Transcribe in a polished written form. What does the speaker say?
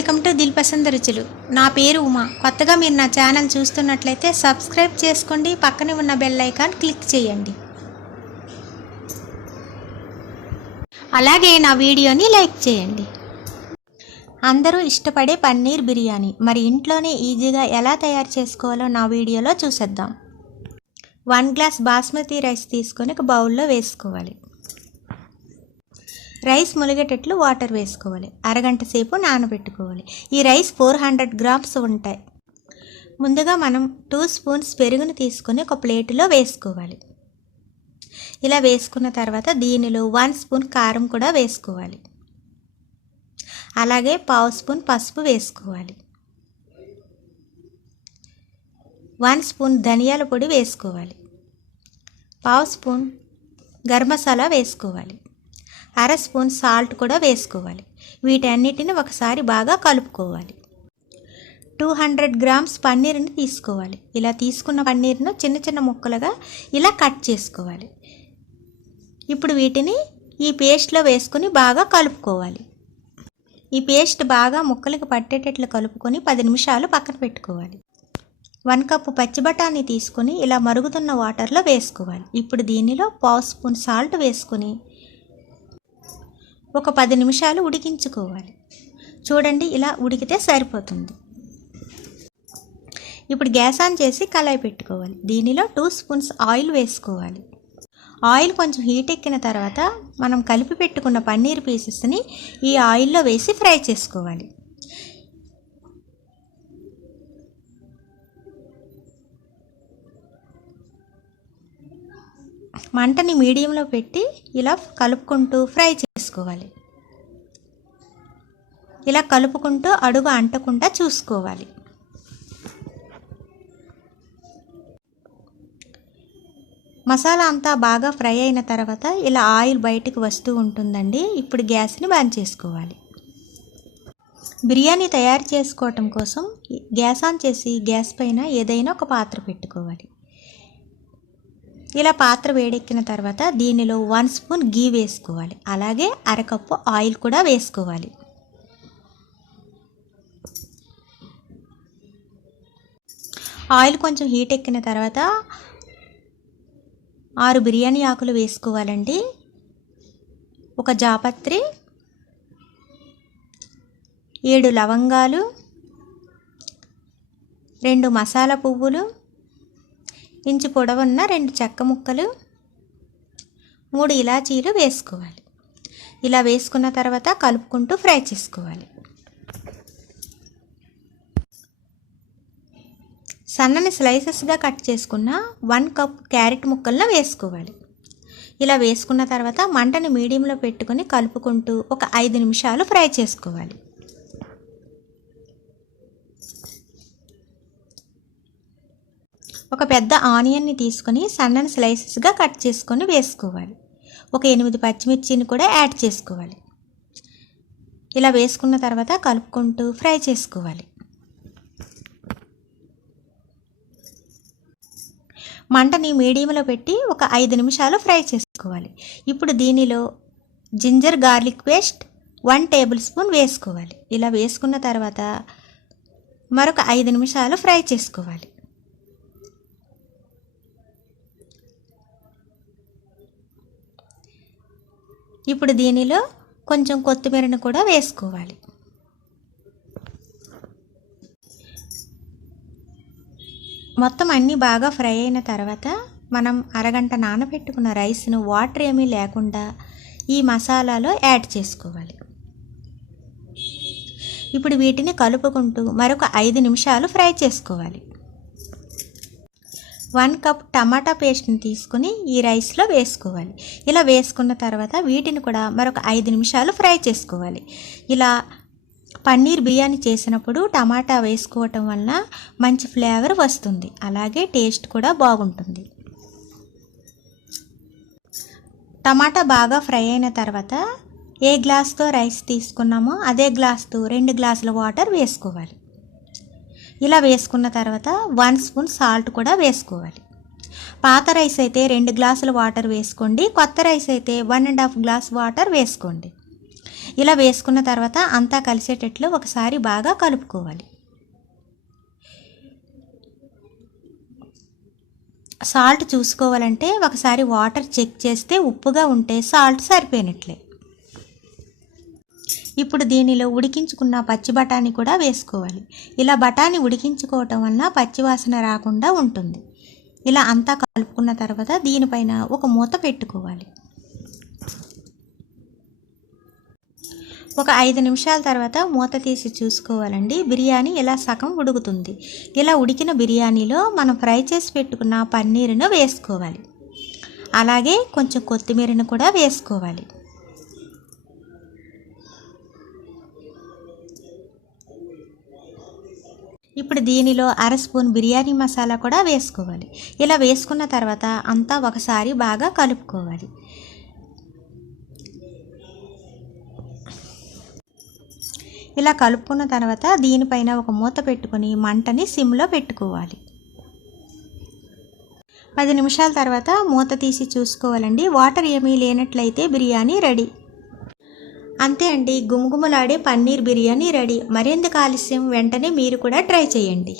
Welcome to Dil పసంద రుచులు. నా పేరు ఉమా. కొత్తగా మీరు నా ఛానల్ చూస్తున్నట్లయితే సబ్స్క్రైబ్ చేసుకోండి, పక్కనే ఉన్న బెల్ ఐకాన్ క్లిక్ చేయండి. అలాగే నా వీడియోని లైక్ చేయండి. అందరూ ఇష్టపడే పన్నీర్ బిర్యానీ మరి ఇంట్లోనే ఈజీగా ఎలా తయారు చేసుకోవాలో నా వీడియోలో చూసేద్దాం. 1 గ్లాస్ బాస్మతి రైస్ తీసుకొని ఒక బౌల్లో వేసుకోవాలి. రైస్ ములిగేటట్లు వాటర్ వేసుకోవాలి. అరగంట సేపు నానబెట్టుకోవాలి. ఈ రైస్ 400 గ్రామ్స్ ఉంటాయి. ముందుగా మనం 2 స్పూన్స్ పెరుగును తీసుకొని ఒక ప్లేటులో వేసుకోవాలి. ఇలా వేసుకున్న తర్వాత దీనిలో 1 స్పూన్ కారం కూడా వేసుకోవాలి. అలాగే 1/2 స్పూన్ పసుపు వేసుకోవాలి. 1 స్పూన్ ధనియాల పొడి వేసుకోవాలి. 1/2 స్పూన్ గరం మసాలా వేసుకోవాలి. 1/2 స్పూన్ సాల్ట్ కూడా వేసుకోవాలి. వీటన్నిటిని ఒకసారి బాగా కలుపుకోవాలి. 200 గ్రామ్స్ పన్నీర్ని తీసుకోవాలి. ఇలా తీసుకున్న పన్నీర్ను చిన్న చిన్న ముక్కలుగా ఇలా కట్ చేసుకోవాలి. ఇప్పుడు వీటిని ఈ పేస్ట్లో వేసుకొని బాగా కలుపుకోవాలి. ఈ పేస్ట్ బాగా ముక్కలకు పట్టేటట్లు కలుపుకొని 10 నిమిషాలు పక్కన పెట్టుకోవాలి. 1 కప్పు పచ్చి బఠానీ తీసుకొని ఇలా మరుగుతున్న వాటర్లో వేసుకోవాలి. ఇప్పుడు దీనిలో 1/2 స్పూన్ సాల్ట్ వేసుకొని ఒక 10 నిమిషాలు ఉడికించుకోవాలి. చూడండి, ఇలా ఉడికితే సరిపోతుంది. ఇప్పుడు గ్యాస్ ఆన్ చేసి కళాయి పెట్టుకోవాలి. దీనిలో 2 స్పూన్స్ ఆయిల్ వేసుకోవాలి. ఆయిల్ కొంచెం హీట్ ఎక్కిన తర్వాత మనం కలిపి పెట్టుకున్న పన్నీర్ పీసెస్ని ఈ ఆయిల్లో వేసి ఫ్రై చేసుకోవాలి. మంటని మీడియంలో పెట్టి ఇలా కలుపుకుంటూ ఫ్రై చేసుకోవాలి. ఇలా కలుపుకుంటూ అడుగు అంటకుండా చూసుకోవాలి. మసాలా అంతా బాగా ఫ్రై అయిన తర్వాత ఇలా ఆయిల్ బయటికి వస్తూ ఉంటుందండి. ఇప్పుడు గ్యాస్ని బంద్ చేసుకోవాలి. బిర్యానీ తయారు చేసుకోవటం కోసం గ్యాస్ ఆన్ చేసి గ్యాస్ పైన ఏదైనా ఒక పాత్ర పెట్టుకోవాలి. ఇలా పాత్ర వేడెక్కిన తర్వాత దీనిలో 1 స్పూన్ గీ వేసుకోవాలి. అలాగే 1/2 కప్పు ఆయిల్ కూడా వేసుకోవాలి. ఆయిల్ కొంచెం హీట్ ఎక్కిన తర్వాత 6 బిర్యానీ ఆకులు వేసుకోవాలండి. 1 జాపత్రి, 7 లవంగాలు, 2 మసాలా పువ్వులు, ఇంచు పొడవున్న 2 చెక్క ముక్కలు, 3 ఇలాచీలు వేసుకోవాలి. ఇలా వేసుకున్న తర్వాత కలుపుకుంటూ ఫ్రై చేసుకోవాలి. సన్నని స్లైసెస్గా కట్ చేసుకున్న 1 కప్ క్యారెట్ ముక్కలను వేసుకోవాలి. ఇలా వేసుకున్న తర్వాత మంటని మీడియంలో పెట్టుకొని కలుపుకుంటూ ఒక 5 నిమిషాలు ఫ్రై చేసుకోవాలి. ఒక పెద్ద ఆనియన్ని తీసుకొని సన్నని స్లైసెస్గా కట్ చేసుకొని వేసుకోవాలి. ఒక 8 పచ్చిమిర్చిని కూడా యాడ్ చేసుకోవాలి. ఇలా వేసుకున్న తర్వాత కలుపుకుంటూ ఫ్రై చేసుకోవాలి. మంటని మీడియంలో పెట్టి ఒక 5 నిమిషాలు ఫ్రై చేసుకోవాలి. ఇప్పుడు దీనిలో ginger garlic paste 1 tablespoon వేసుకోవాలి. ఇలా వేసుకున్న తర్వాత మరొక 5 నిమిషాలు ఫ్రై చేసుకోవాలి. ఇప్పుడు దీనిలో కొంచెం కొత్తిమీరను కూడా వేసుకోవాలి. మొత్తం అన్నీ బాగా ఫ్రై అయిన తర్వాత మనం అరగంట నానబెట్టుకున్న రైస్ను వాటర్ ఏమీ లేకుండా ఈ మసాలాలో యాడ్ చేసుకోవాలి. ఇప్పుడు వీటిని కలుపుకుంటూ మరొక 5 నిమిషాలు ఫ్రై చేసుకోవాలి. 1 కప్ టమాటా పేస్ట్ని తీసుకొని ఈ రైస్లో వేసుకోవాలి. ఇలా వేసుకున్న తర్వాత వీటిని కూడా మరొక 5 నిమిషాలు ఫ్రై చేసుకోవాలి. ఇలా పన్నీర్ బిర్యానీ చేసినప్పుడు టమాటా వేసుకోవటం వలన మంచి ఫ్లేవర్ వస్తుంది. అలాగే టేస్ట్ కూడా బాగుంటుంది. టమాటా బాగా ఫ్రై అయిన తర్వాత ఏ గ్లాస్తో రైస్ తీసుకున్నామో అదే గ్లాస్తో 2 గ్లాసుల వాటర్ వేసుకోవాలి. ఇలా వేసుకున్న తర్వాత 1 స్పూన్ సాల్ట్ కూడా వేసుకోవాలి. పాత రైస్ అయితే 2 గ్లాసుల వాటర్ వేసుకోండి. కొత్త రైస్ అయితే 1.5 గ్లాస్ వాటర్ వేసుకోండి. ఇలా వేసుకున్న తర్వాత అంతా కలిసేటట్లు ఒకసారి బాగా కలుపుకోవాలి. సాల్ట్ చూసుకోవాలంటే ఒకసారి వాటర్ చెక్ చేస్తే ఉప్పుగా ఉంటే సాల్ట్ సరిపోయినట్లే. ఇప్పుడు దీనిలో ఉడికించుకున్న పచ్చి బఠానీ కూడా వేసుకోవాలి. ఇలా బఠానీ ఉడికించుకోవటం వలన పచ్చివాసన రాకుండా ఉంటుంది. ఇలా అంతా కలుపుకున్న తర్వాత దీనిపైన ఒక మూత పెట్టుకోవాలి. ఒక 5 నిమిషాల తర్వాత మూత తీసి చూసుకోవాలండి. బిర్యానీ ఇలా సగం ఉడుకుతుంది. ఇలా ఉడికిన బిర్యానీలో మనం ఫ్రై చేసి పెట్టుకున్న పన్నీరును వేసుకోవాలి. అలాగే కొంచెం కొత్తిమీరను కూడా వేసుకోవాలి. ఇప్పుడు దీనిలో 1/2 స్పూన్ బిర్యానీ మసాలా కూడా వేసుకోవాలి. ఇలా వేసుకున్న తర్వాత అంతా ఒకసారి బాగా కలుపుకోవాలి. ఇలా కలుపుకున్న తర్వాత దీనిపైన ఒక మూత పెట్టుకొని మంటని సిమ్లో పెట్టుకోవాలి. 10 నిమిషాల తర్వాత మూత తీసి చూసుకోవాలండి. వాటర్ ఏమీ లేనట్లయితే బిర్యానీ రెడీ. అంతే అండి, గుమగుమలాడే పన్నీర్ బిర్యానీ రెడీ. మరెందుకు ఆలస్యం, వెంటనే మీరు కూడా ట్రై చేయండి.